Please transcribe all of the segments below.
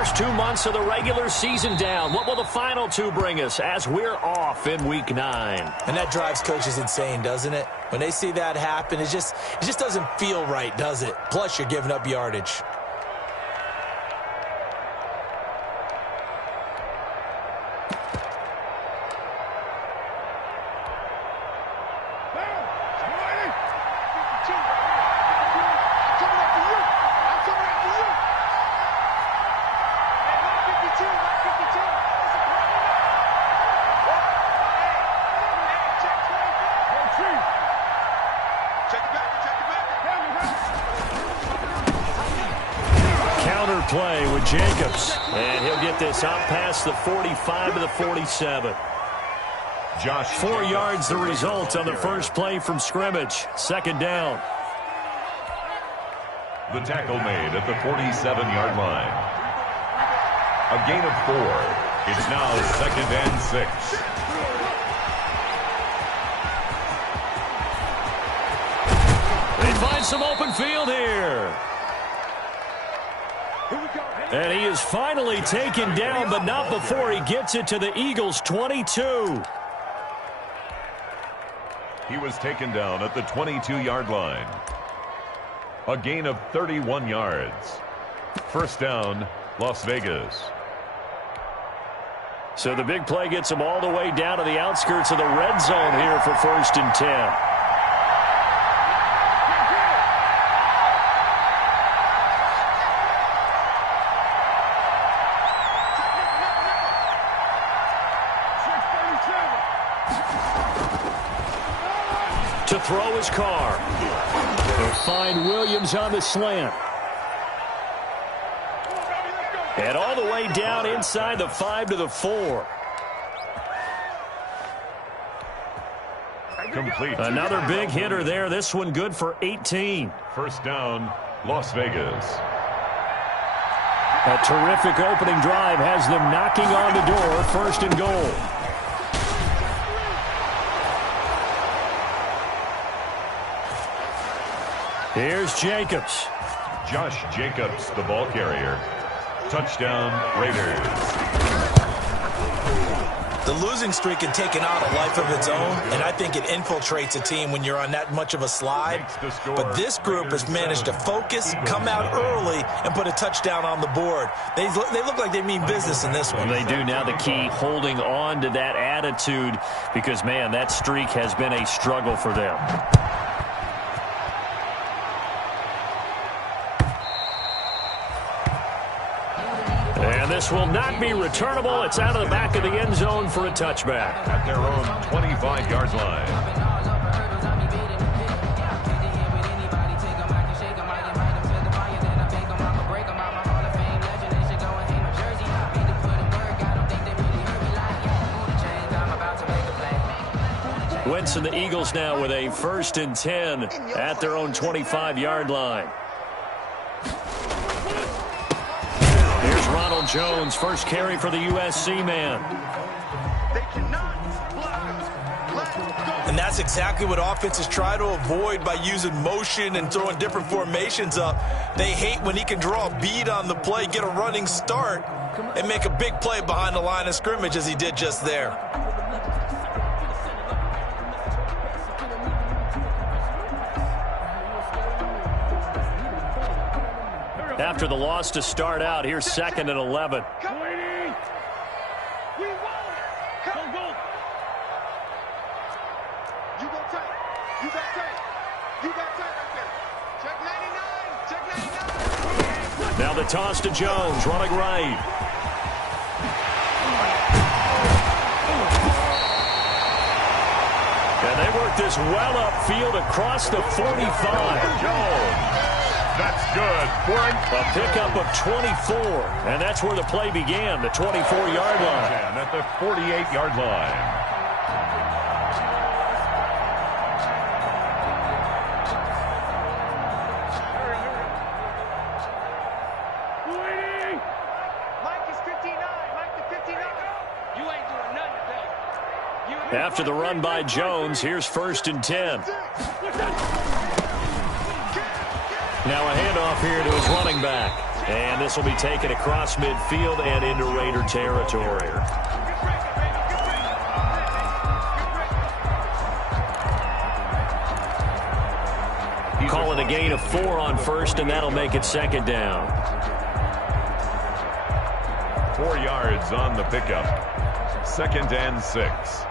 first 2 months of the regular season down. What will the final two bring us as we're off in Week 9? And that drives coaches insane, doesn't it? When they see that happen, it just doesn't feel right, does it? Plus, you're giving up yardage. Play with Jacobs, and he'll get this out past the 45 to the 47. 4 yards the result on the first play from scrimmage. Second down. The tackle made at the 47-yard line. A gain of 4. It's now 2nd and 6. They find some open field here. And he is finally taken down, but not before he gets it to the Eagles' 22. He was taken down at the 22-yard line. A gain of 31 yards. First down, Las Vegas. So the big play gets him all the way down to the outskirts of the red zone here for 1st and 10. To throw his car. They'll find Williams on the slant. And all the way down inside the 5 to the 4. Complete. Another big hitter there. This one good for 18. First down, Las Vegas. A terrific opening drive has them knocking on the door. 1st and goal. Here's Jacobs. Josh Jacobs, the ball carrier. Touchdown, Raiders. The losing streak had taken on a life of its own, and I think it infiltrates a team when you're on that much of a slide. But this group has managed to focus, come out early, and put a touchdown on the board. They look like they mean business in this one. They do. Now the key, holding on to that attitude, because, man, that streak has been a struggle for them. And this will not be returnable. It's out of the back of the end zone for a touchback. At their own 25-yard line. Wentz and the Eagles now with a 1st and 10 at their own 25-yard line. Ronald Jones, first carry for the USC man. And that's exactly what offenses try to avoid by using motion and throwing different formations up. They hate when he can draw a bead on the play, get a running start, and make a big play behind the line of scrimmage as he did just there. After the loss to start out, here's 2nd and 11. Now the toss to Jones, running right. And they work this well upfield across the 45. Jones. That's good. A pickup of 24, and that's where the play began, the 24-yard line. At the 48-yard line. After the run by Jones, here's 1st and 10. Now a handoff here to his running back. And this will be taken across midfield and into Raider territory. Call it a gain of 4 on first, and that'll make it second down. 4 yards on the pickup. 2nd and 6.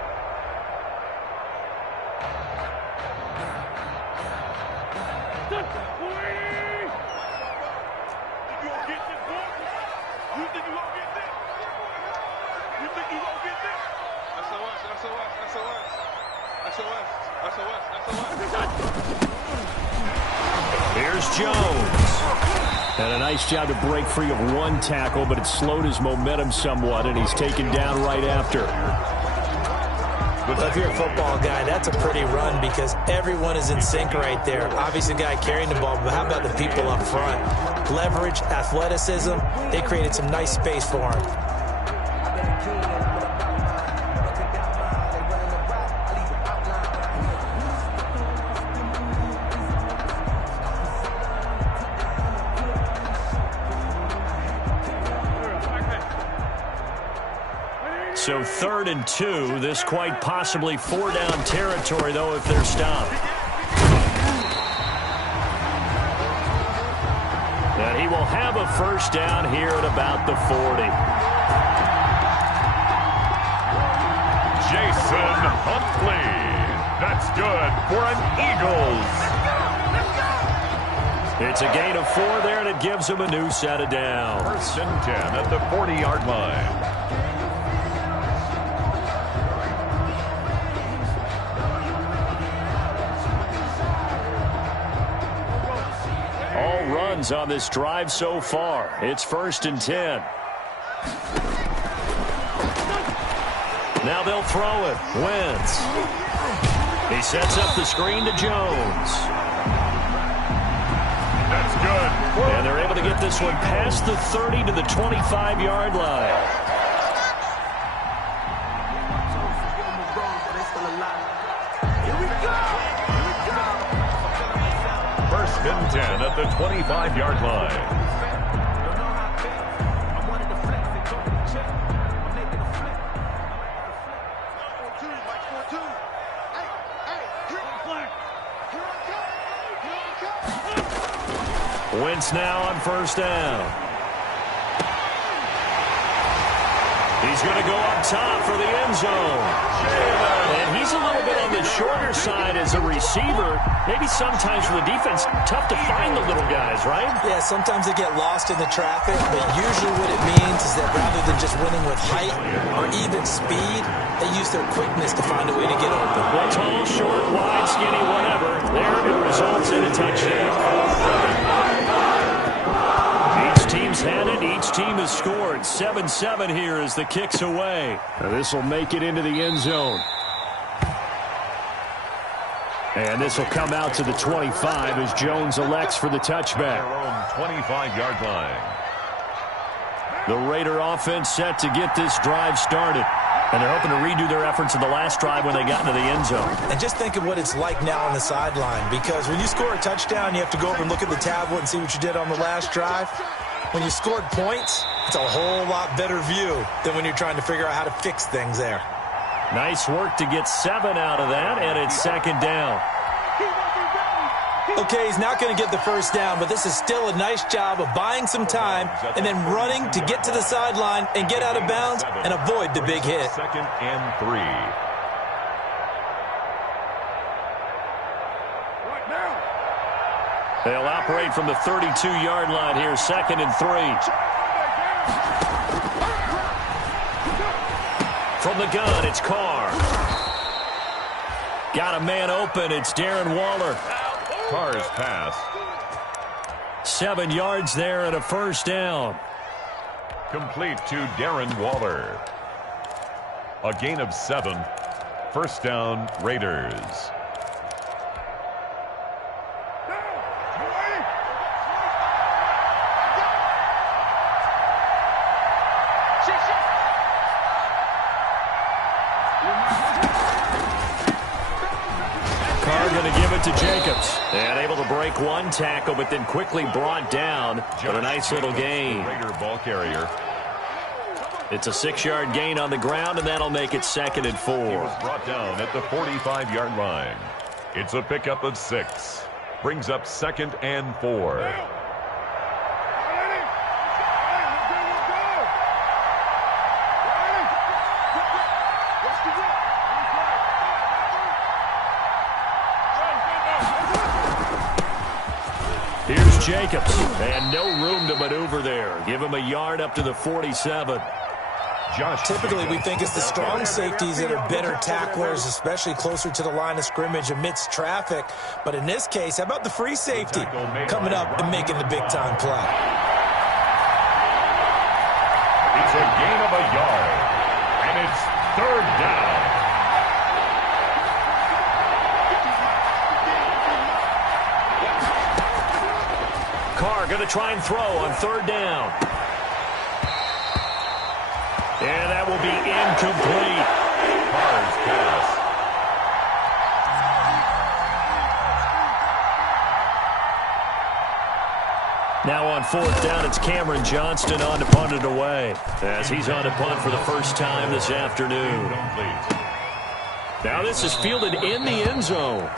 Here's Jones. And a nice job to break free of 1 tackle, but it slowed his momentum somewhat, and he's taken down right after. Well, if you're a football guy, that's a pretty run because everyone is in sync right there. Obviously, the guy carrying the ball, but how about the people up front? Leverage, athleticism, they created some nice space for him. So 3rd and 2. This quite possibly 4-down territory, though, if they're stopped. And he will have a first down here at about the 40. Jason Huntley. That's good for an Eagles. It's a gain of 4 there, and it gives him a new set of downs. 1st and 10 at the 40-yard line. On this drive so far. It's 1st and 10. Now they'll throw it. Wentz. He sets up the screen to Jones. That's good. And they're able to get this one past the 30 to the 25-yard line. And 10 at the 25-yard line. Wentz now on 1st down. He's going to go up top for the end zone. And he's a little bit on the shorter side as a receiver. Maybe sometimes for the defense, tough to find the little guys, right? Yeah, sometimes they get lost in the traffic, but usually what it means is that rather than just winning with height or even speed, they use their quickness to find a way to get open. Well, tall, short, wide, skinny, whatever. There it results in a touchdown. Each team's had it. Each team has scored. 7-7 here as the kick's away. This will make it into the end zone. And this will come out to the 25 as Jones elects for the touchback. Their own 25-yard line. The Raider offense set to get this drive started. And they're hoping to redo their efforts in the last drive when they got into the end zone. And just think of what it's like now on the sideline. Because when you score a touchdown, you have to go over and look at the tablet and see what you did on the last drive. When you scored points, it's a whole lot better view than when you're trying to figure out how to fix things there. Nice work to get 7 out of that, and it's 2nd down. Okay, he's not going to get the first down, but this is still a nice job of buying some time and then running to get to the sideline and get out of bounds and avoid the big hit. 2nd and 3. They'll operate from the 32-yard line here, 2nd and 3. From the gun, it's Carr. Got a man open. It's Darren Waller. Carr's pass. 7 yards there and a first down. Complete to Darren Waller. A gain of 7. First down, Raiders. it to Jacobs. And able to break one tackle, but then quickly brought down. But a nice little gain. Raider ball carrier. It's a 6-yard gain on the ground, and that'll make it 2nd and 4. He was brought down at the 45-yard line. It's a pickup of 6. Brings up 2nd and 4. Here's Jacobs, and no room to maneuver there. Give him a yard up to the 47. Typically, we think it's the strong safeties that are better tacklers, especially closer to the line of scrimmage amidst traffic. But in this case, how about the free safety coming up and making the big-time play? It's a gain of a yard, and it's 3rd down. Carr going to try and throw on 3rd down. And that will be incomplete. Carr's pass. Now on 4th down, it's Cameron Johnston on to punt it away, as he's on to punt for the first time this afternoon. Now this is fielded in the end zone.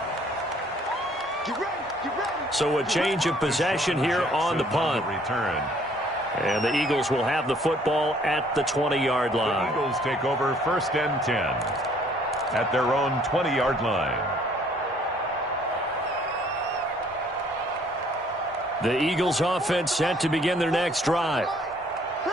So a change of possession here on the punt. Return. And the Eagles will have the football at the 20-yard line. The Eagles take over 1st and 10 at their own 20-yard line. The Eagles offense set to begin their next drive.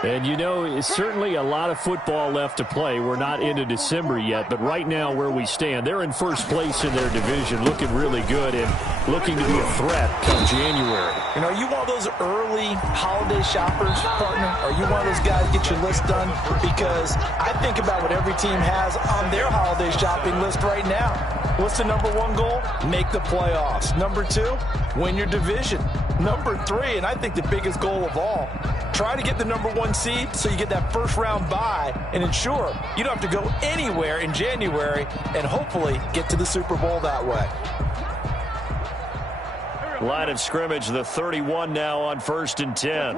And, you know, it's certainly a lot of football left to play. We're not into December yet, but right now where we stand, they're in first place in their division, looking really good and looking to be a threat come January. You know, you want those early holiday shoppers, partner, or you want those guys to get your list done? Because I think about what every team has on their holiday shopping list right now. What's the number 1 goal? Make the playoffs. Number 2, win your division. Number 3, and I think the biggest goal of all, try to get the number 1 seed so you get that first-round bye and ensure you don't have to go anywhere in January and hopefully get to the Super Bowl that way. Line of scrimmage, the 31 now on 1st and 10.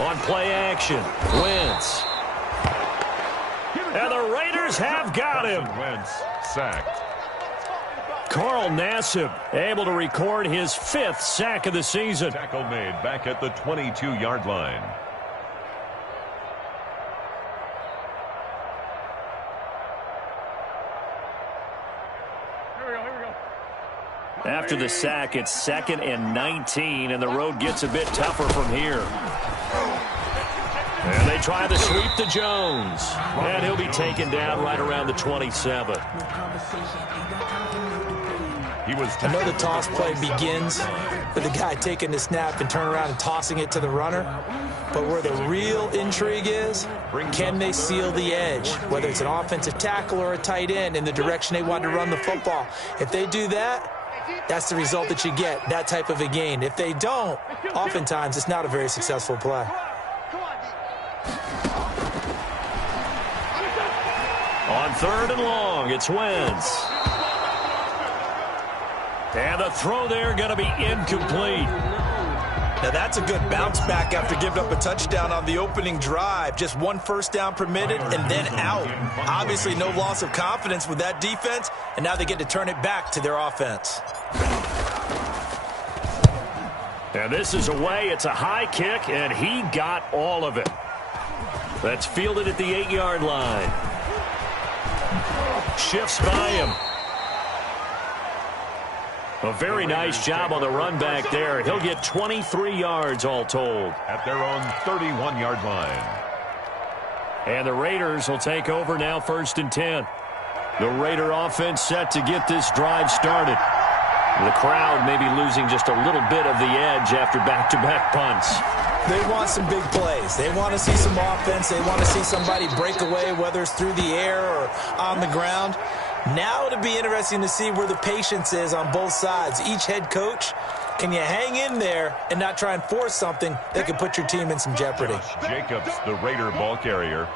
On play action, Wentz. And the Raiders have got him. Wentz sacked. Carl Nassib able to record his 5th sack of the season. Tackle made back at the 22-yard line. After the sack, it's 2nd and 19, and the road gets a bit tougher from here. And they try the sweep to Jones. And he'll be taken down right around the 27. I know the toss play begins with the guy taking the snap and turn around and tossing it to the runner. But where the real intrigue is, can they seal the edge, whether it's an offensive tackle or a tight end, in the direction they want to run the football? If they do that, that's the result that you get, that type of a gain. If they don't, oftentimes it's not a very successful play. On 3rd and long, it's Wentz. And the throw there going to be incomplete. Now that's a good bounce back after giving up a touchdown on the opening drive. Just 1 first down permitted and then out. Obviously no loss of confidence with that defense, and now they get to turn it back to their offense. And this is away. It's a high kick, and he got all of it. That's fielded at the 8-yard line. Shifts by him. A very nice job on the run back there. He'll get 23 yards all told. At their own 31-yard line. And the Raiders will take over now 1st and 10. The Raider offense set to get this drive started. The crowd may be losing just a little bit of the edge after back-to-back punts. They want some big plays. They want to see some offense. They want to see somebody break away, whether it's through the air or on the ground. Now it'll be interesting to see where the patience is on both sides. Each head coach, can you hang in there and not try and force something that could put your team in some jeopardy? Jacobs, the Raider ball carrier.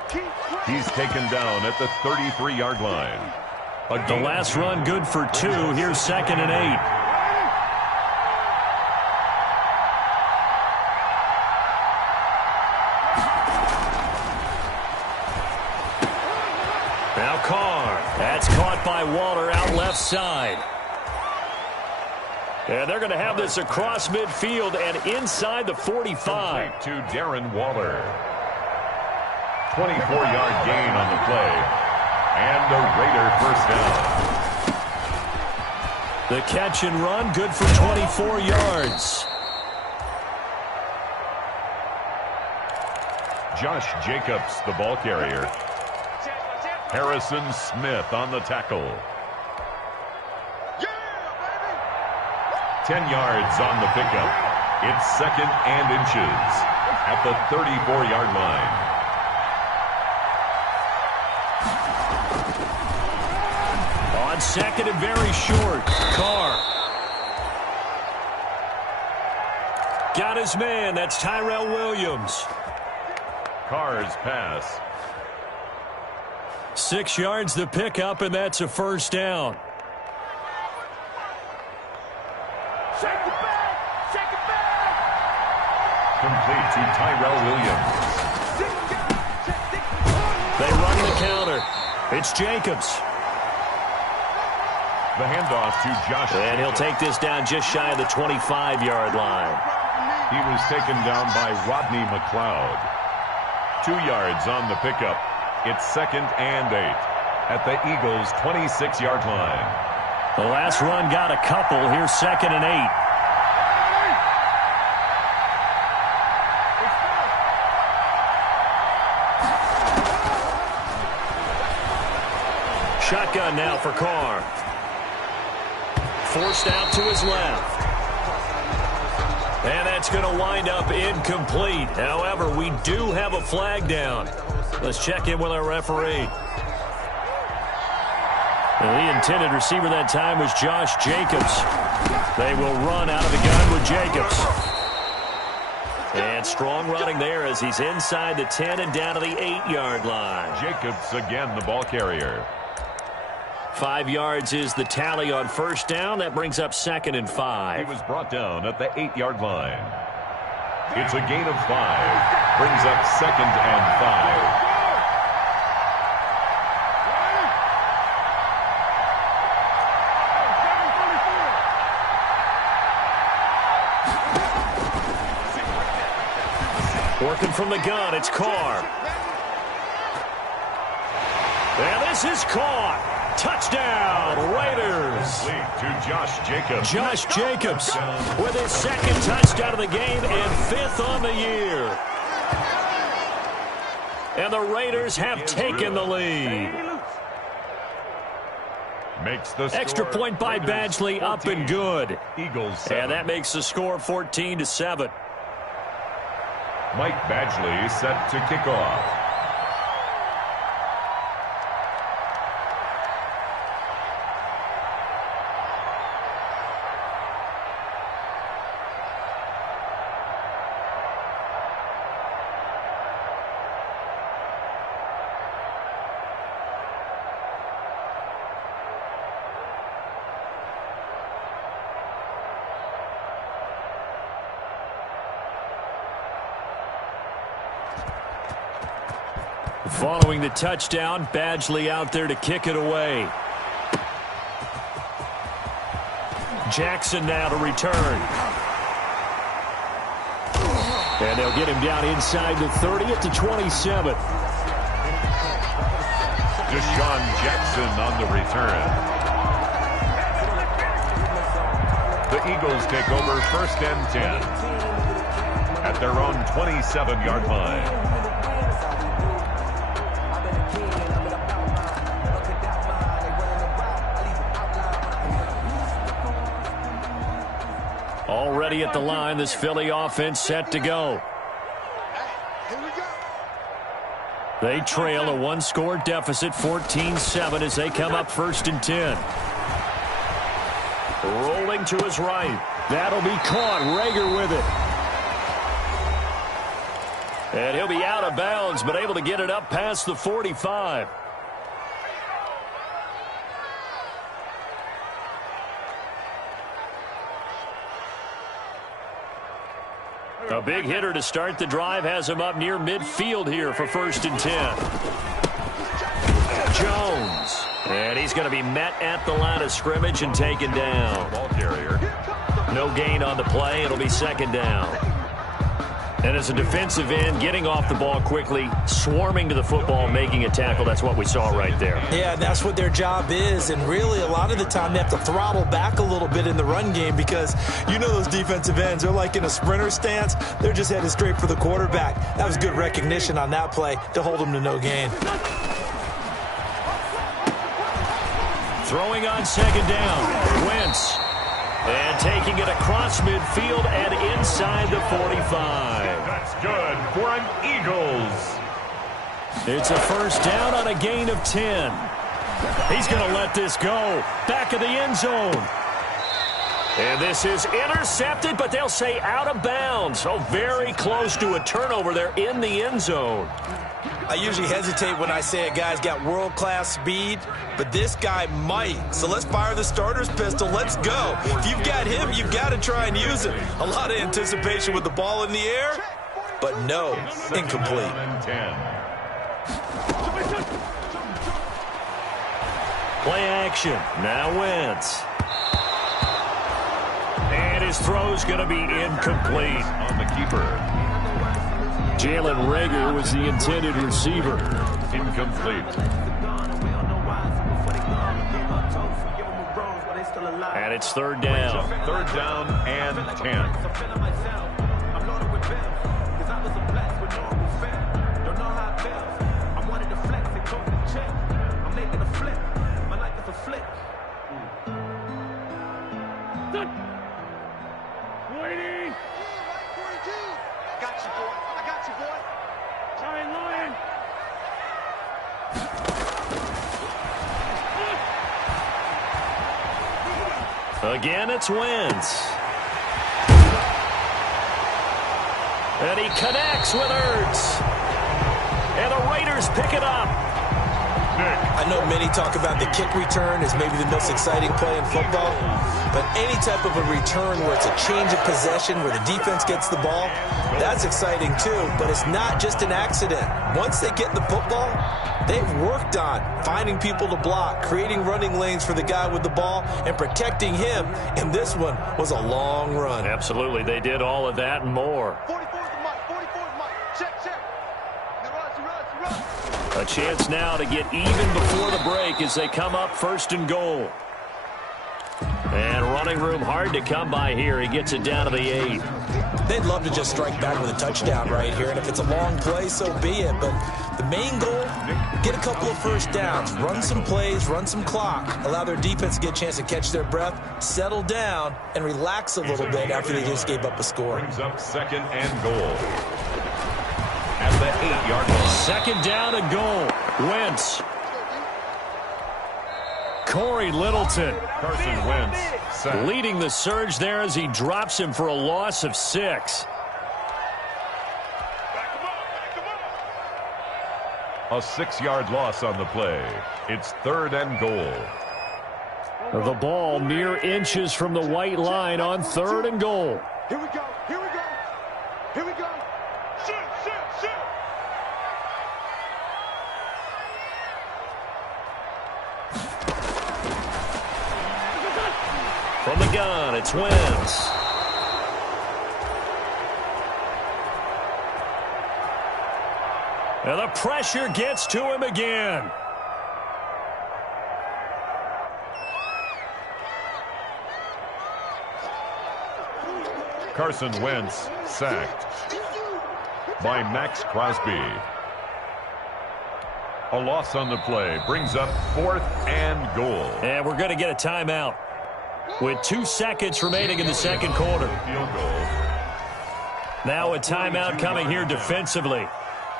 He's taken down at the 33-yard line. The last run good for 2. Here's 2nd and 8. Now Carr. That's caught by Waller out left side. And they're going to have this across midfield and inside the 45. Complete to Darren Waller. 24-yard gain on the play. And a Raider first down. The catch and run, good for 24 yards. Josh Jacobs, the ball carrier. Harrison Smith on the tackle. 10 yards on the pickup. It's 2nd and inches at the 34-yard line. On 2nd and very short. Carr. Got his man. That's Tyrell Williams. Carr's pass. 6 yards the pickup, and that's a first down. Complete to Tyrell Williams. They run the counter. It's Jacobs. The handoff to Josh. And he'll take this down just shy of the 25-yard line. He was taken down by Rodney McLeod. 2 yards on the pickup. It's 2nd and 8 at the Eagles' 26-yard line. The last run got a couple. Here's 2nd and 8. Shotgun now for Carr. Forced out to his left. And that's going to wind up incomplete. However, we do have a flag down. Let's check in with our referee. And the intended receiver that time was Josh Jacobs. They will run out of the gun with Jacobs. And strong running there as he's inside the 10 and down to the 8-yard line. Jacobs again, the ball carrier. 5 yards is the tally on first down. That brings up 2nd and 5. He was brought down at the 8-yard line. It's a gain of 5. Brings up 2nd and 5. Working from the gun, it's Carr. And this is caught. Touchdown, Raiders. To Josh Jacobs. Josh Jacobs with his 2nd touchdown of the game and 5th on the year. And the Raiders have taken the lead. Makes the extra point by Badgley, up and good. Eagles 7. And that makes the score 14-7. Mike Badgley set to kick off. Following the touchdown, Badgley out there to kick it away. Jackson now to return. And they'll get him down inside the 30 at the 27. Deshaun Jackson on the return. The Eagles take over 1st and 10 at their own 27-yard line. Already at the line, this Philly offense set to go. They trail a 1-score deficit, 14-7, as they come up 1st and 10. Rolling to his right. That'll be caught. Rager with it. And he'll be out of bounds, but able to get it up past the 45. A big hitter to start the drive has him up near midfield here for 1st and 10. Jones. And he's going to be met at the line of scrimmage and taken down. Ball carrier. No gain on the play. It'll be 2nd down. And as a defensive end, getting off the ball quickly, swarming to the football, making a tackle, that's what we saw right there. Yeah, that's what their job is. And really, a lot of the time, they have to throttle back a little bit in the run game because you know those defensive ends, they're like in a sprinter stance. They're just headed straight for the quarterback. That was good recognition on that play to hold them to no gain. Throwing on 2nd down, Wentz. And taking it across midfield and inside the 45. That's good for an Eagles. It's a 1st down on a gain of 10. He's going to let this go. Back of the end zone. And this is intercepted, but they'll say out of bounds. So very close to a turnover there in the end zone. I usually hesitate when I say a guy's got world-class speed, but this guy might. So let's fire the starter's pistol. Let's go. If you've got him, you've got to try and use it. A lot of anticipation with the ball in the air, but no, incomplete. Play action. Now Wentz. And his throw's going to be incomplete. On the keeper. Jalen Reagor was the intended receiver. Incomplete. And it's 3rd down. 3rd down and 10. Again, it's Wentz. And he connects with Ertz. And the Raiders pick it up. I know many talk about the kick return as maybe the most exciting play in football, but any type of a return where it's a change of possession, where the defense gets the ball, that's exciting too, but it's not just an accident. Once they get the football, they've worked on finding people to block, creating running lanes for the guy with the ball, and protecting him, and this one was a long run. Absolutely, they did all of that and more. 44's the mic, 44's mic. Check. A chance now to get even before the break as they come up 1st and goal. And running room hard to come by here. He gets it down to the 8. They'd love to just strike back with a touchdown right here, and if it's a long play, so be it. But the main goal, get a couple of 1st downs, run some plays, run some clock, allow their defense to get a chance to catch their breath, settle down, and relax a little bit after they just gave up a score. Brings up 2nd and goal. At the 8-yard line. 2nd down and goal. Wentz. Corey Littleton. Carson Wentz sacked. Leading the surge there as he drops him for a loss of 6. A 6-yard loss on the play. It's 3rd and goal. The ball mere inches from the white line on 3rd and goal. Here we go. Shoot. From the gun, it's Wentz. And the pressure gets to him again. Carson Wentz sacked by Max Crosby. A loss on the play brings up 4th and goal. And we're going to get a timeout with 2 seconds remaining in the 2nd quarter. Field goal. Now a timeout coming here defensively.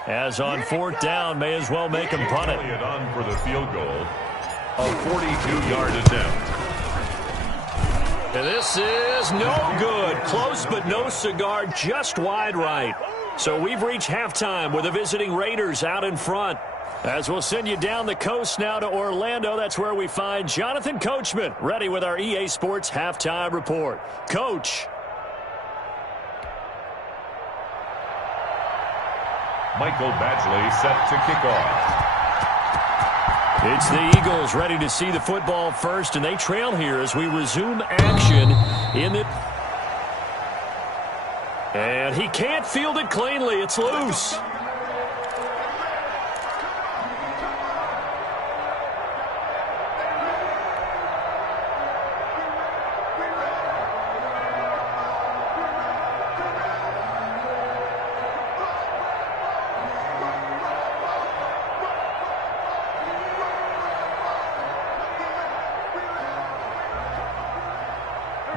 As on 4th down, may as well make him punt it. Elliott on for the field goal. A 42-yard attempt. And this is no good. Close but no cigar, just wide right. So we've reached halftime with the visiting Raiders out in front. As we'll send you down the coast now to Orlando, that's where we find Jonathan Coachman, ready with our EA Sports Halftime Report. Coach. Michael Badgley set to kick off. It's the Eagles ready to see the football first, and they trail here as we resume action in the... And he can't field it cleanly. It's loose.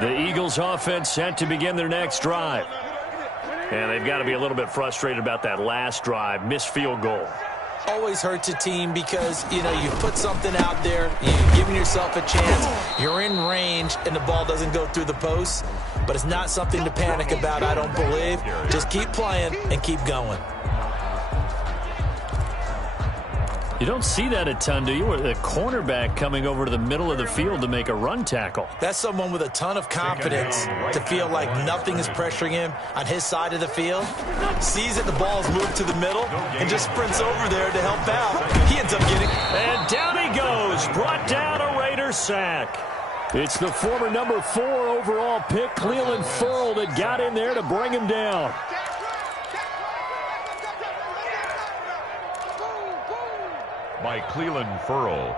The Eagles offense set to begin their next drive. And they've got to be a little bit frustrated about that last drive, missed field goal. Always hurts a team because, you know, you put something out there, you're giving yourself a chance, you're in range, and the ball doesn't go through the post. But it's not something to panic about, I don't believe. Just keep playing and keep going. You don't see that a ton, do you? With a cornerback coming over to the middle of the field to make a run tackle. That's someone with a ton of confidence to feel like nothing is pressuring him on his side of the field. Sees that the ball's moved to the middle and just sprints over there to help out. He ends up getting... And down he goes. Brought down a Raider sack. It's the former number 4 overall pick, Cleveland Furl, that got in there to bring him down. By Cleveland Furl.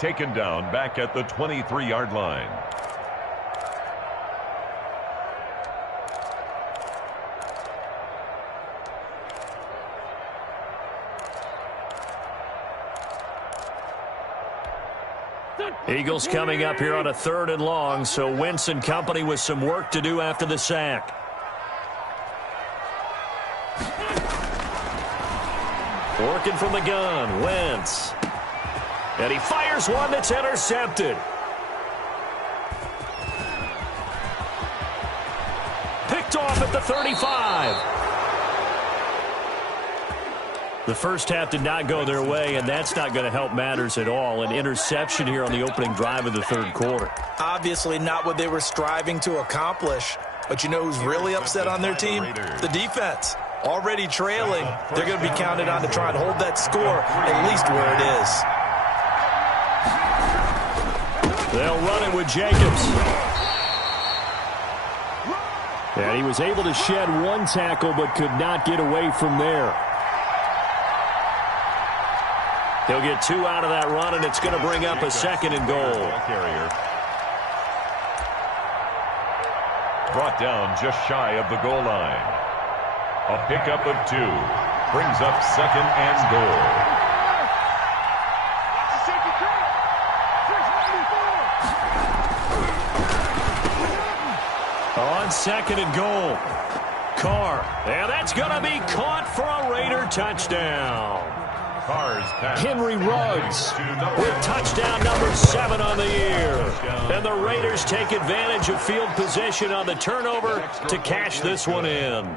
Taken down back at the 23-yard line. Eagles coming up here on a 3rd and long, so Wentz and company with some work to do after the sack. Working from the gun, Wentz. And he fires one that's intercepted. Picked off at the 35. The first half did not go their way, and that's not going to help matters at all. An interception here on the opening drive of the 3rd quarter. Obviously not what they were striving to accomplish. But you know who's really upset on their team? The defense. Already trailing, they're going to be counted on to try and hold that score at least where it is. They'll run it with Jacobs. And he was able to shed one tackle but could not get away from there. He'll get 2 out of that run, and it's going to bring up a 2nd and goal. Brought down just shy of the goal line. A pickup of 2 brings up 2nd and goal. On 2nd and goal, Carr. And that's going to be caught for a Raider touchdown. Henry Ruggs with touchdown number 7 on the year. And the Raiders take advantage of field position on the turnover to cash this one in.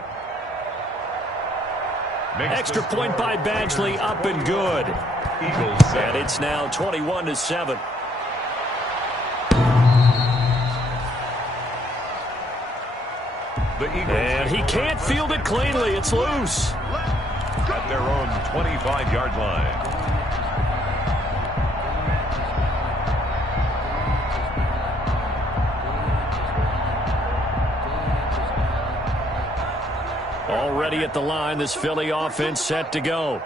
Extra point by Badgley, up and good. And it's now 21-7. And he can't field it cleanly. It's loose. At their own 25-yard line. Already at the line, this Philly offense set to go.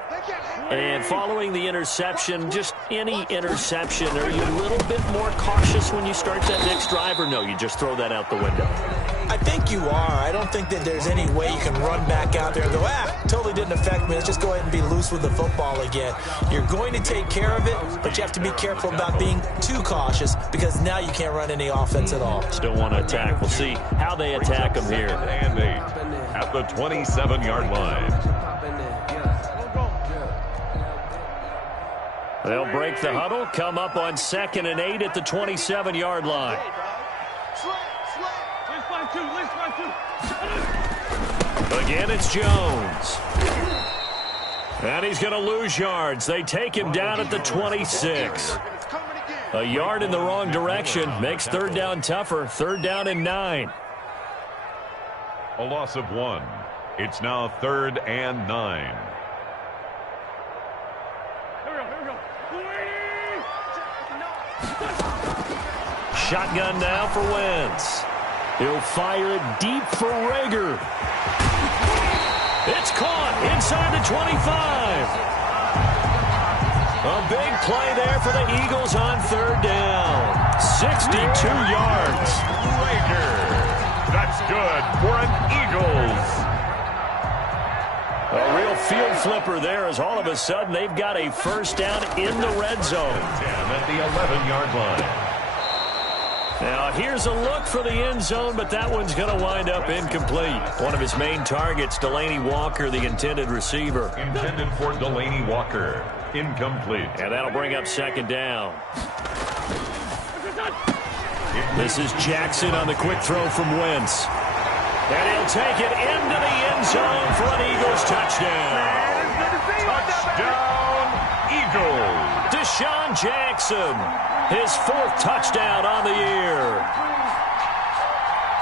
And following the interception, just any interception, are you a little bit more cautious when you start that next drive, or no, you just throw that out the window? I think you are. I don't think that there's any way you can run back out there and go, totally didn't affect me. Let's just go ahead and be loose with the football again. You're going to take care of it, but you have to be careful about being too cautious because now you can't run any offense at all. Still want to attack. We'll see how they attack them here. And 8 at the 27-yard line. They'll break the huddle, come up on 2nd and 8 at the 27-yard line. Again, it's Jones. And he's going to lose yards. They take him down at the 26. A yard in the wrong direction makes 3rd down tougher. 3rd down and 9. A loss of 1. It's now 3rd and 9. Shotgun now for Wentz. He'll fire it deep for Rager. It's caught inside the 25. A big play there for the Eagles on 3rd down. 62 yards. Rager. That's good for an Eagles. A real field flipper there as all of a sudden they've got a 1st down in the red zone. 10 at the 11-yard line. Now, here's a look for the end zone, but that one's going to wind up incomplete. One of his main targets, Delaney Walker, the intended receiver. Intended for Delaney Walker. Incomplete. And that'll bring up 2nd down. This is Jackson on the quick throw from Wentz. And he'll take it into the end zone for an Eagles touchdown. Touchdown, Eagles. Deshaun Jackson, his 4th touchdown on the year.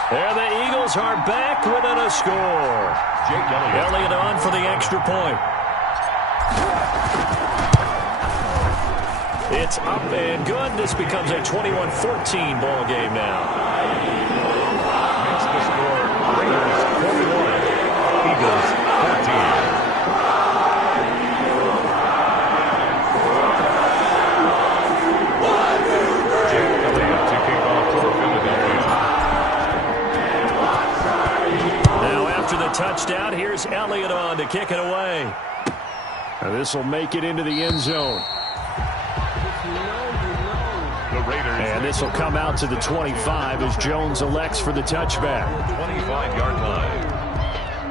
And the Eagles are back within a score. Jake Elliott on for the extra point. It's up and good. This becomes a 21-14 ball game now. Makes the score Raiders 41, Eagles 14. Touchdown. Here's Elliott on to kick it away. This will make it into the end zone. The Raiders. And this will come out to the 25 as Jones elects for the touchback. 25-yard line.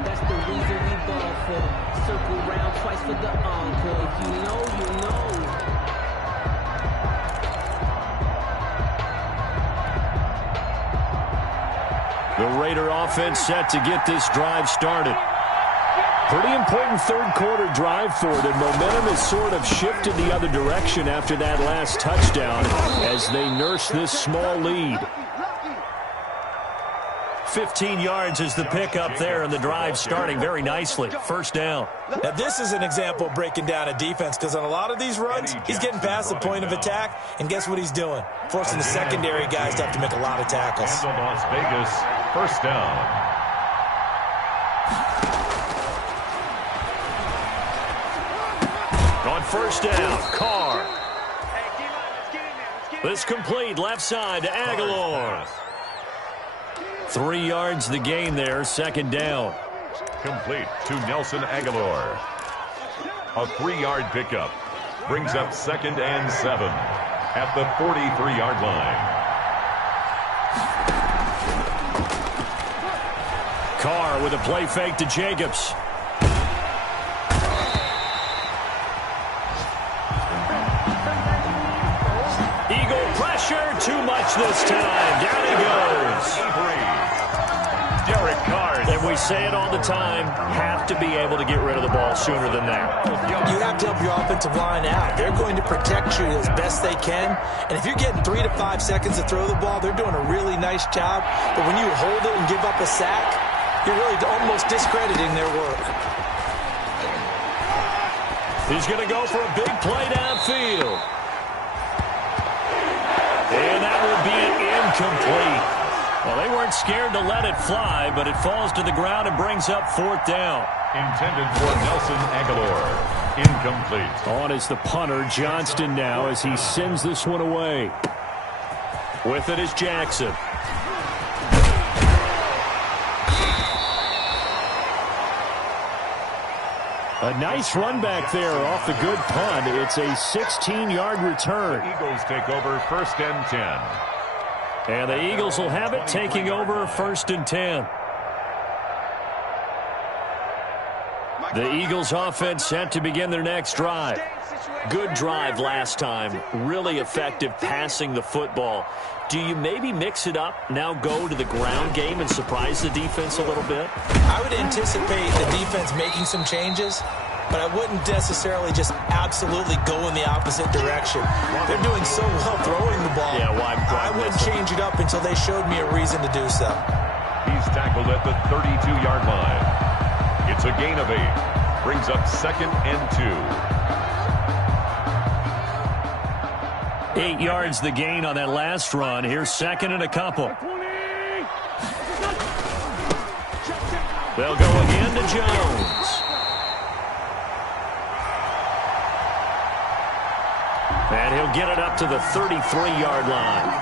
That's the reason we ball for. Circle round twice for the encore. If you know, you know. The Raider offense set to get this drive started. Pretty important 3rd quarter drive for it, and momentum has sort of shifted the other direction after that last touchdown as they nurse this small lead. 15 yards is the pickup there, and the drive starting very nicely. 1st down. Now, this is an example of breaking down a defense because on a lot of these runs, he's getting past the point of attack, and guess what he's doing? Forcing the secondary guys to have to make a lot of tackles. And the Las Vegas 1st down. On 1st down, Carr. This complete left side to Aguilar. 3 yards the gain there, 2nd down. Complete to Nelson Aguilar. A 3-yard pickup. Brings up 2nd and 7 at the 43-yard line. Carr with a play fake to Jacobs. Eagle pressure, too much this time. Down he goes. Derek Carr. And we say it all the time, have to be able to get rid of the ball sooner than that. You have to help your offensive line out. They're going to protect you as best they can. And if you're getting 3 to 5 seconds to throw the ball, they're doing a really nice job. But when you hold it and give up a sack, you're really almost discrediting their work. He's going to go for a big play downfield. And that will be an incomplete. Well, they weren't scared to let it fly, but it falls to the ground and brings up 4th down. Intended for Nelson Aguilar. Incomplete. On is the punter, Johnston, now as he sends this one away. With it is Jackson. A nice run back there off the good punt. It's a 16-yard return. The Eagles take over 1st and 10. And the Eagles will have it, taking over 1st and 10. The Eagles offense set to begin their next drive. Good drive last time. Really effective passing the football. Do you maybe mix it up, now go to the ground game and surprise the defense a little bit? I would anticipate the defense making some changes, but I wouldn't necessarily just absolutely go in the opposite direction. They're doing so well throwing the ball. Yeah, why I wouldn't change it up until they showed me a reason to do so. He's tackled at the 32-yard line. It's a gain of 8. Brings up 2nd and 2. 8 yards the gain on that last run. Here's 2nd and a couple. They'll go again to Jones. And he'll get it up to the 33-yard line.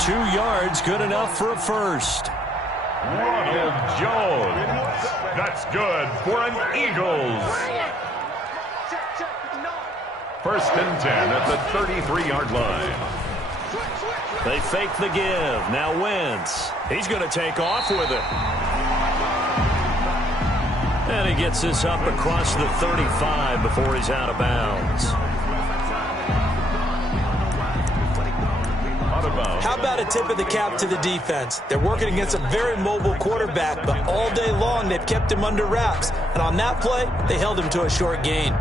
2 yards, good enough for a first. Ronald Jones. That's good for an Eagles. 1st and 10 at the 33-yard line. They fake the give. Now Wentz. He's going to take off with it. And he gets this up across the 35 before he's out of bounds. How about a tip of the cap to the defense? They're working against a very mobile quarterback, but all day long they've kept him under wraps. And on that play, they held him to a short gain.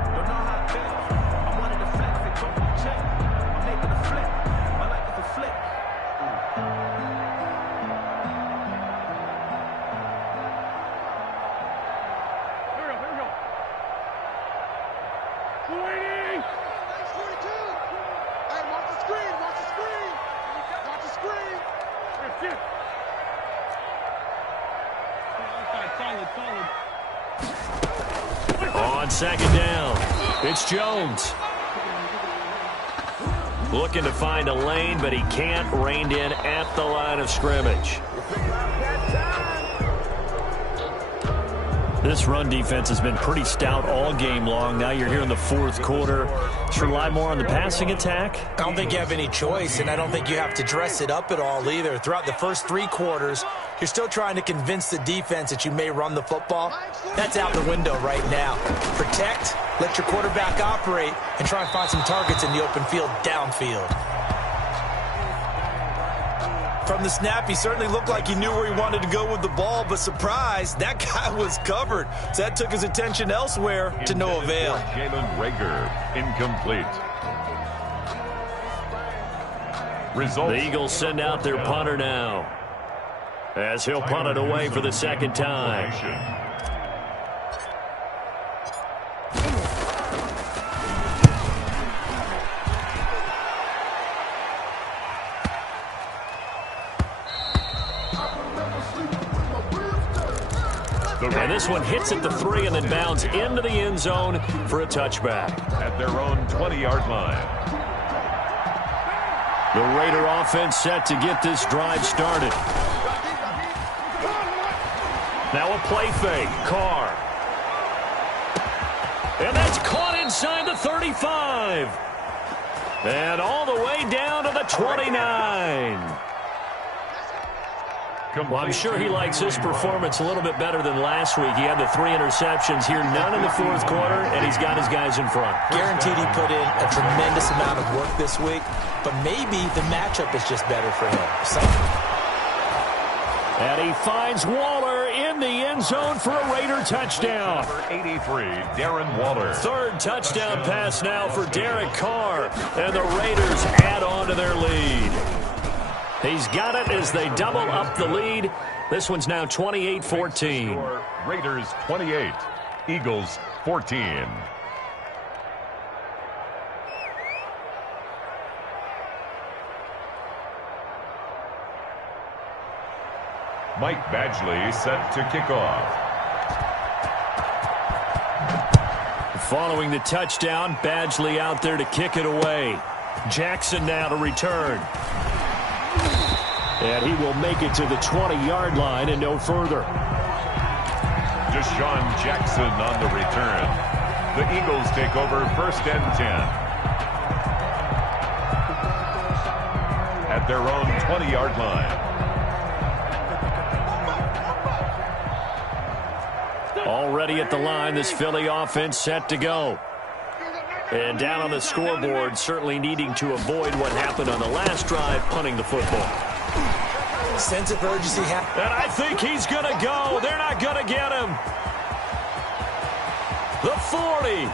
On 2nd down, it's Jones. Looking to find a lane, but he can't. Reined in at the line of scrimmage. This run defense has been pretty stout all game long. Now you're here in the 4th quarter. Should rely more on the passing attack? I don't think you have any choice, and I don't think you have to dress it up at all either. Throughout the first 3 quarters, you're still trying to convince the defense that you may run the football. That's out the window right now. Protect, let your quarterback operate, and try and find some targets in the open field downfield. From the snap, he certainly looked like he knew where he wanted to go with the ball, but surprise, that guy was covered. So that took his attention elsewhere to no avail. Jalen Rager, incomplete. Results. The Eagles send out their punter now, as he'll punt it away for the 2nd time. And this one hits at the 3 and then bounds into the end zone for a touchback. At their own 20-yard line. The Raider offense set to get this drive started. Now a play fake. Carr. And that's caught inside the 35. And all the way down to the 29. Well, I'm sure he likes his performance a little bit better than last week. He had the 3 interceptions here, none in the 4th quarter, and he's got his guys in front. Guaranteed he put in a tremendous amount of work this week, but maybe the matchup is just better for him. And he finds Waller in the end zone for a Raider touchdown. Number 83, Darren Waller. 3rd touchdown pass now for Derek Carr, and the Raiders add on to their lead. He's got it as they double up the lead. This one's now 28-14. Raiders 28, Eagles 14. Mike Badgley set to kick off. Following the touchdown, Badgley out there to kick it away. Jackson now to return. And he will make it to the 20-yard line and no further. Deshaun Jackson on the return. The Eagles take over 1st and 10. At their own 20-yard line. Already at the line, this Philly offense set to go. And down on the scoreboard, certainly needing to avoid what happened on the last drive, punting the football. Sense of urgency. And I think he's going to go. They're not going to get him. The 40.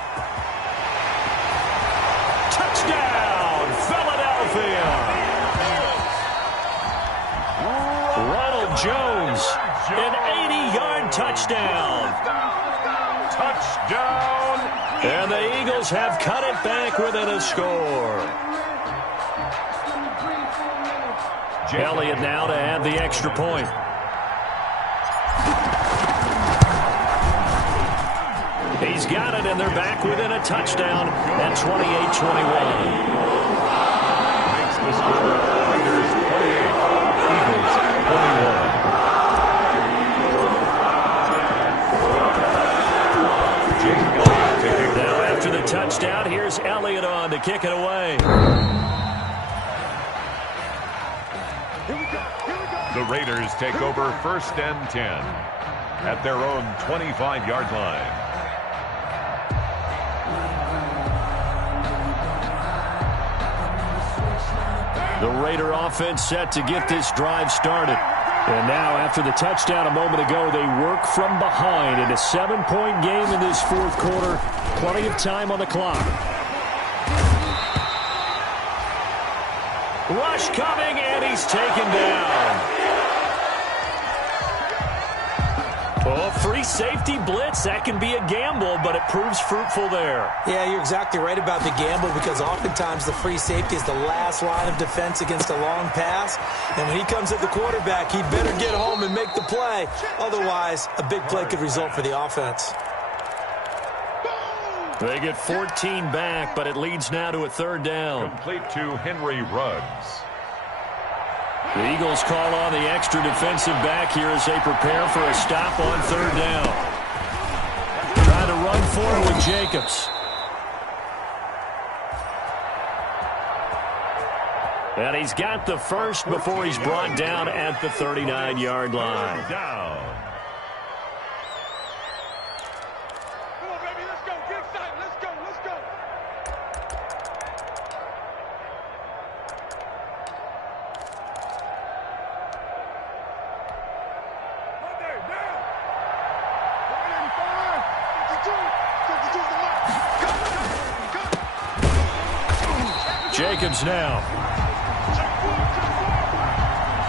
Touchdown, Philadelphia. Ronald Jones is an 80-yard touchdown. Touchdown! And the Eagles have cut it back within a score. Elliott now to add the extra point. He's got it, and they're back within a touchdown at 28-21. Makes the score Raiders 28, Eagles 21. Now after the touchdown, here's Elliott on to kick it away. The Raiders take over 1st and 10 at their own 25-yard line. The Raider offense set to get this drive started. And now, after the touchdown a moment ago, they work from behind in a 7-point game in this 4th quarter. Plenty of time on the clock. Rush coming, and he's taken down. Oh, free safety blitz. That can be a gamble, but it proves fruitful there. Yeah, you're exactly right about the gamble because oftentimes the free safety is the last line of defense against a long pass. And when he comes at the quarterback, he'd better get home and make the play. Otherwise, a big play could result for the offense. They get 14 back, but it leads now to a 3rd down. Complete to Henry Ruggs. The Eagles call on the extra defensive back here as they prepare for a stop on 3rd down. Trying to run forward with Jacobs. And he's got the first before he's brought down at the 39-yard line. Down. Come on, baby, let's go. Get excited. Let's go. Let's go. Jacobs now.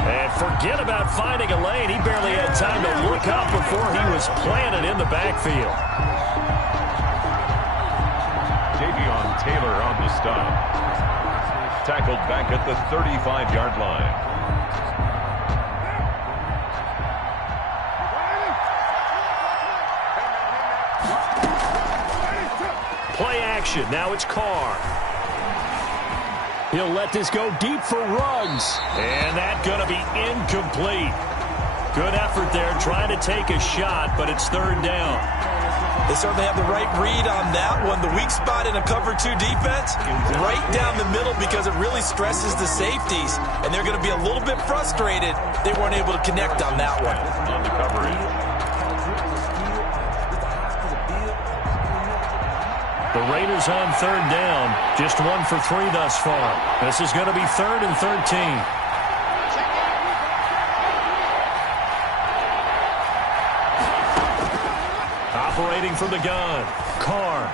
And forget about finding a lane. He barely had time to look up before he was planted in the backfield. Davion Taylor on the stop. Tackled back at the 35-yard line. Play action. Now it's Carr. He'll let this go deep for Ruggs. And that's going to be incomplete. Good effort there trying to take a shot, but it's 3rd down. They certainly have the right read on that one. The weak spot in a cover 2 defense, right down the middle because it really stresses the safeties. And they're going to be a little bit frustrated they weren't able to connect on that one. On the coverage. The Raiders on 3rd down. Just 1 for 3 thus far. This is going to be 3rd and 13. Operating from the gun. Carr.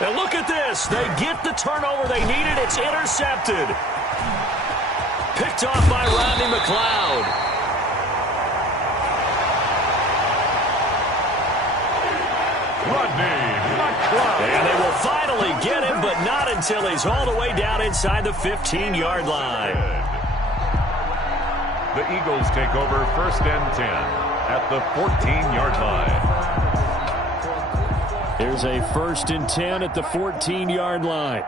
And look at this. They get the turnover they needed. It's intercepted. Picked off by Rodney McLeod. And they will finally get him, but not until he's all the way down inside the 15-yard line. The Eagles take over 1st and 10 at the 14-yard line. Here's a 1st and 10 at the 14-yard line.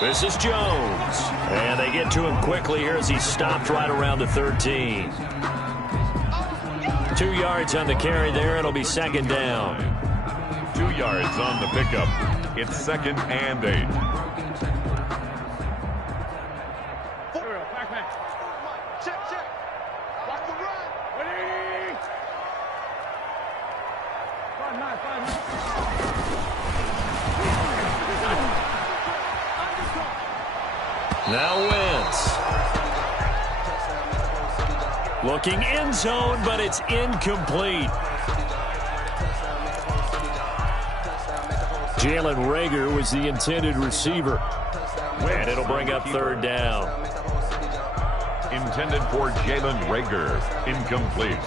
This is Jones. And they get to him quickly here as he stopped right around the 13. 2 yards on the carry there. It'll be 2nd down. 2 yards on the pickup. It's 2nd and 8. Check, check. Watch the run. Ready. 5-9. Now Wentz. Looking end zone, but it's incomplete. Jalen Reagor was the intended receiver. And it'll bring up third down. Intended for Jalen Reagor. Incomplete.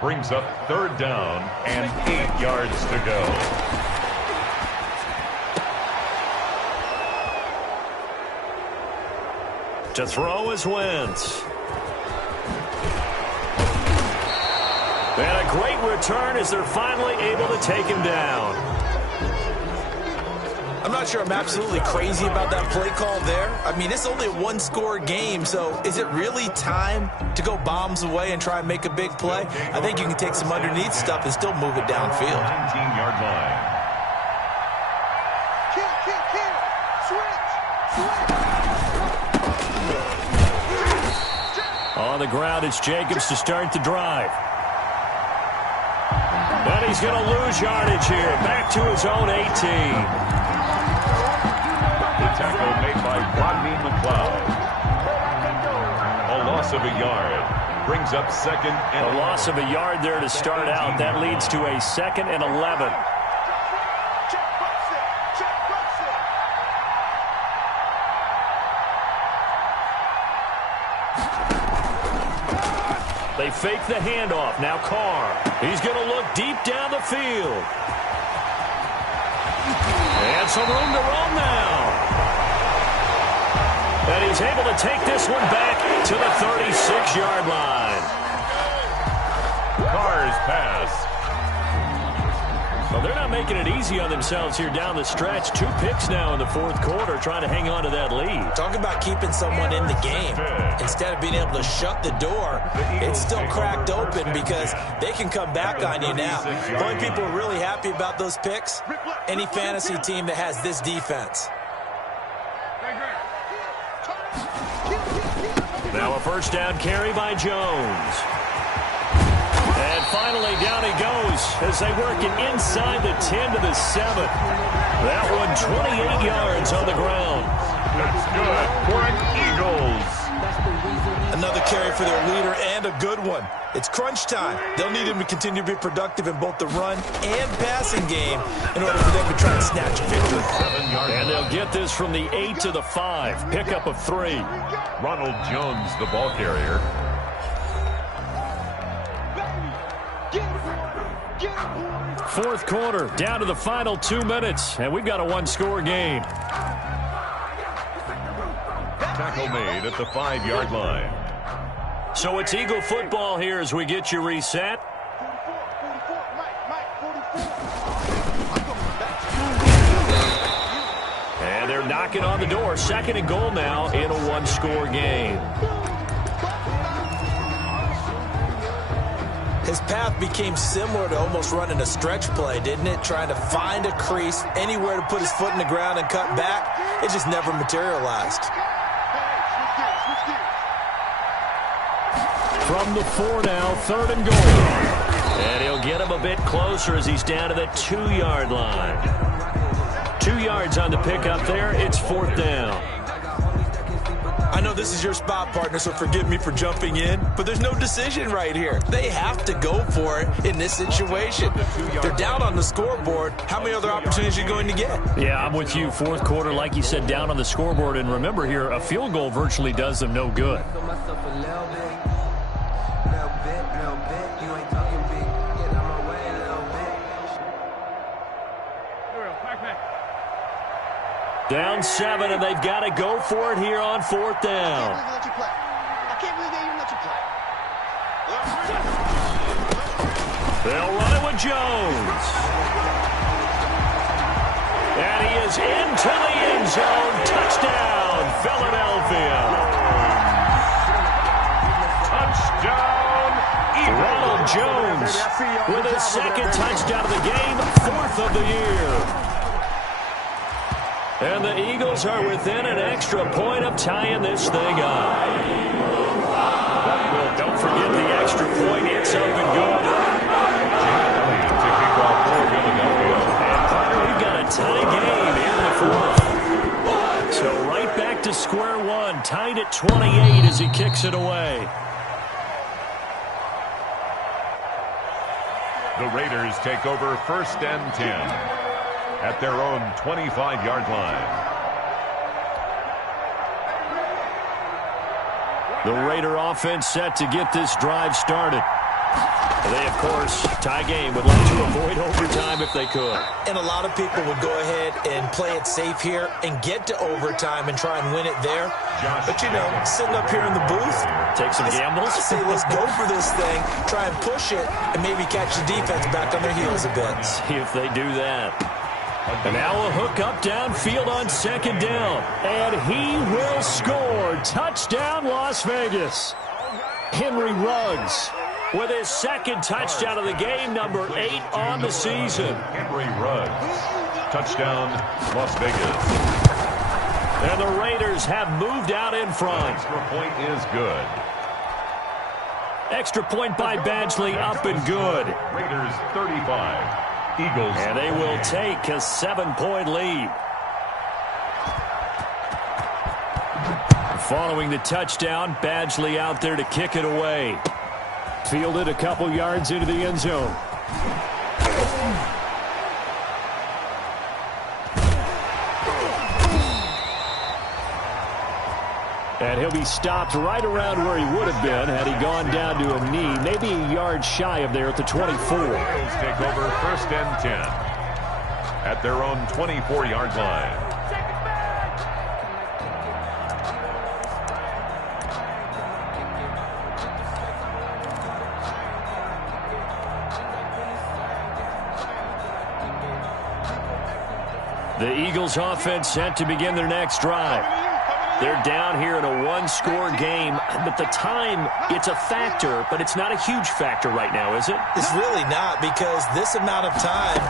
Brings up third down and 8 yards to go. To throw is Wentz. And a great return as they're finally able to take him down. I'm not sure I'm absolutely crazy about that play call there. I mean, it's only a one-score game, so is it really time to go bombs away and try and make a big play? I think you can take some underneath stuff and still move it downfield. 19-yard line. On the ground, it's Jacobs to start the drive. And he's going to lose yardage here. Back to his own 18. The tackle made by Rodney McLeod. A loss of a yard. Brings up second and a loss of a yard there to start out. That leads to a 2nd and 11. They fake the handoff. Now Carr. He's going to look deep down the field. And some room to roam now. And he's able to take this one back to the 36-yard line. Carr's pass. Well, they're not making it easy on themselves here down the stretch. 2 picks now in the fourth quarter, trying to hang on to that lead. Talk about keeping someone in the game. Instead of being able to shut the door, it's still cracked open because they can come back on you now. The only people are really happy about those picks, any fantasy team that has this defense. Now a first down carry by Jones. And finally, down he goes as they work it inside the 10 to the 7. That one 28 yards on the ground. That's good for an Eagles. Another carry for their leader and a good one. It's crunch time. They'll need him to continue to be productive in both the run and passing game in order for them to try and snatch a victory. And they'll get this from the 8 to the 5. Pickup of 3. Ronald Jones, the ball carrier. Fourth quarter, down to the final 2 minutes, and we've got a one-score game. Tackle made at the 5-yard line. So it's Eagle football here as we get you reset. And they're knocking on the door. 2nd and goal now in a one-score game. His path became similar to almost running a stretch play, didn't it? Trying to find a crease, anywhere to put his foot in the ground and cut back. It just never materialized. From the 4 now, 3rd and goal. And he'll get him a bit closer as he's down to the 2-yard line. 2 yards on the pickup there. It's 4th down. I know this is your spot, partner, so forgive me for jumping in, but there's no decision right here. They have to go for it in this situation. They're down on the scoreboard. How many other opportunities are you going to get? Yeah, I'm with you. Fourth quarter, like you said, down on the scoreboard. And remember here, a field goal virtually does them no good. Down 7, and they've got to go for it here on 4th down. I can't believe they even let you play. They'll run it with Jones. And he is into the end zone. Touchdown, Philadelphia. Touchdown, Eagles. Ronald Jones with his 2nd touchdown of the game, 4th of the year. And the Eagles are within an extra point of tying this thing up. Don't forget the extra point. It's up and good. To kick off for Philadelphia. And Carter, we've got a tie game in the 4th. So right back to square one, tied at 28 as he kicks it away. The Raiders take over 1st and 10 at their own 25-yard line. The Raider offense set to get this drive started. They, of course, tie game, would like to avoid overtime if they could. And a lot of people would go ahead and play it safe here and get to overtime and try and win it there. But, you know, sitting up here in the booth, take some gambles. I say let's go for this thing, try and push it, and maybe catch the defense back on their heels a bit. See if they do that. And now a hook up downfield on 2nd down. And he will score. Touchdown, Las Vegas. Henry Ruggs with his 2nd touchdown of the game, number 8 on the season. Henry Ruggs. Touchdown, Las Vegas. And the Raiders have moved out in front. Extra point is good. Extra point by Badgley, up and good. Raiders 35. Eagles. And they will take a 7-point lead. Following the touchdown, Badgley out there to kick it away. Fielded a couple yards into the end zone. And he'll be stopped right around where he would have been had he gone down to a knee, maybe a yard shy of there at the 24. Eagles take over 1st and 10 at their own 24-yard line. The Eagles offense set to begin their next drive. They're down here in a one-score game, but the time, it's a factor, but it's not a huge factor right now, is it? It's really not, because this amount of time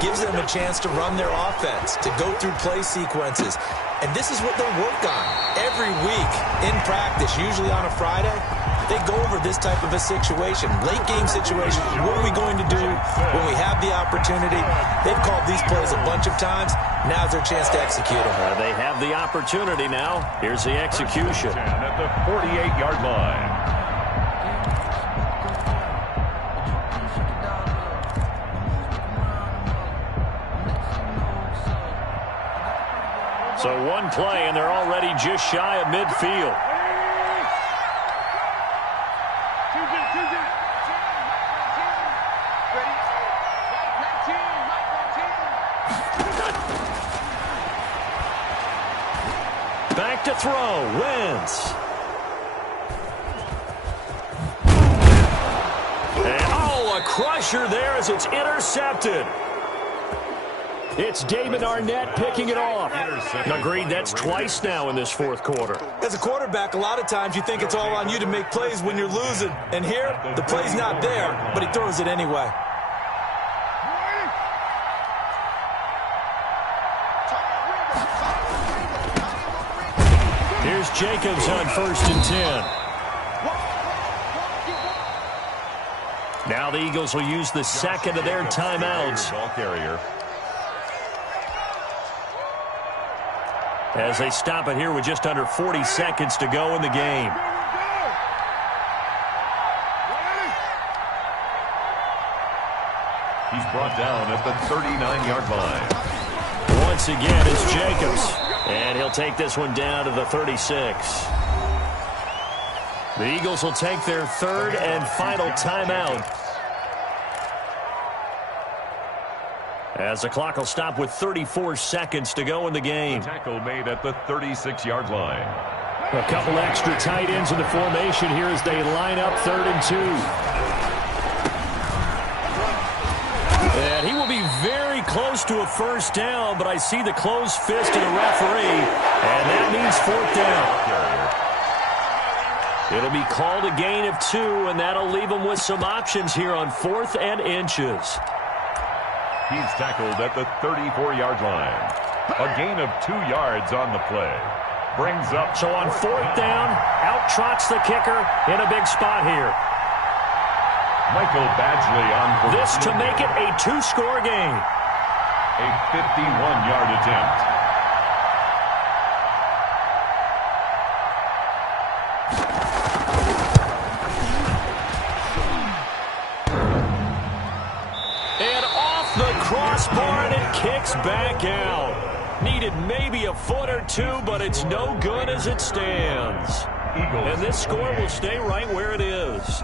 gives them a chance to run their offense, to go through play sequences. And this is what they work on every week in practice, usually on a Friday. They go over this type of a situation, late game situation. What are we going to do when we have the opportunity? They've called these plays a bunch of times. Now's their chance to execute them. They have the opportunity now. Here's the execution. At the 48-yard line. So one play, and they're already just shy of midfield. Back to throw. Wentz. And, oh, a crusher there as it's intercepted. It's David Arnett picking it off. Agreed, that's twice now in this 4th quarter. As a quarterback, a lot of times you think it's all on you to make plays when you're losing. And here, the play's not there, but he throws it anyway. Here's Jacobs on 1st and 10. Now the Eagles will use the 2nd of their timeouts. Ball carrier. As they stop it here with just under 40 seconds to go in the game. He's brought down at the 39-yard line. Once again, it's Jacobs. And he'll take this one down to the 36. The Eagles will take their 3rd and final timeout. As the clock will stop with 34 seconds to go in the game. Tackle made at the 36-yard line. A couple extra tight ends in the formation here as they line up 3rd and 2. And he will be very close to a 1st down, but I see the closed fist of the referee, and that means 4th down. It'll be called a gain of 2, and that'll leave them with some options here on 4th and inches. He's tackled at the 34-yard line. A gain of 2 yards on the play. Brings up. So on 4th down, out trots the kicker in a big spot here. Michael Badgley on for this to make it a 2-score game. A 51-yard attempt. bar, and it kicks back out. Needed maybe a foot or two, but it's no good as it stands. And this score will stay right where it is.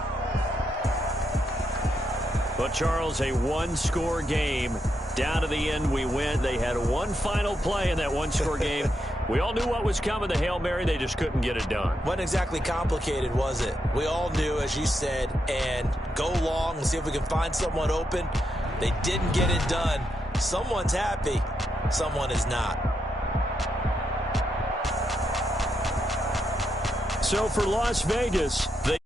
But, Charles, a one-score game. Down to the end we went. They had one final play in that one-score game. We all knew what was coming, the Hail Mary. They just couldn't get it done. Wasn't exactly complicated, was it? We all knew, as you said, and go long and see if we can find someone open. They didn't get it done. Someone's happy. Someone is not. So for Las Vegas, they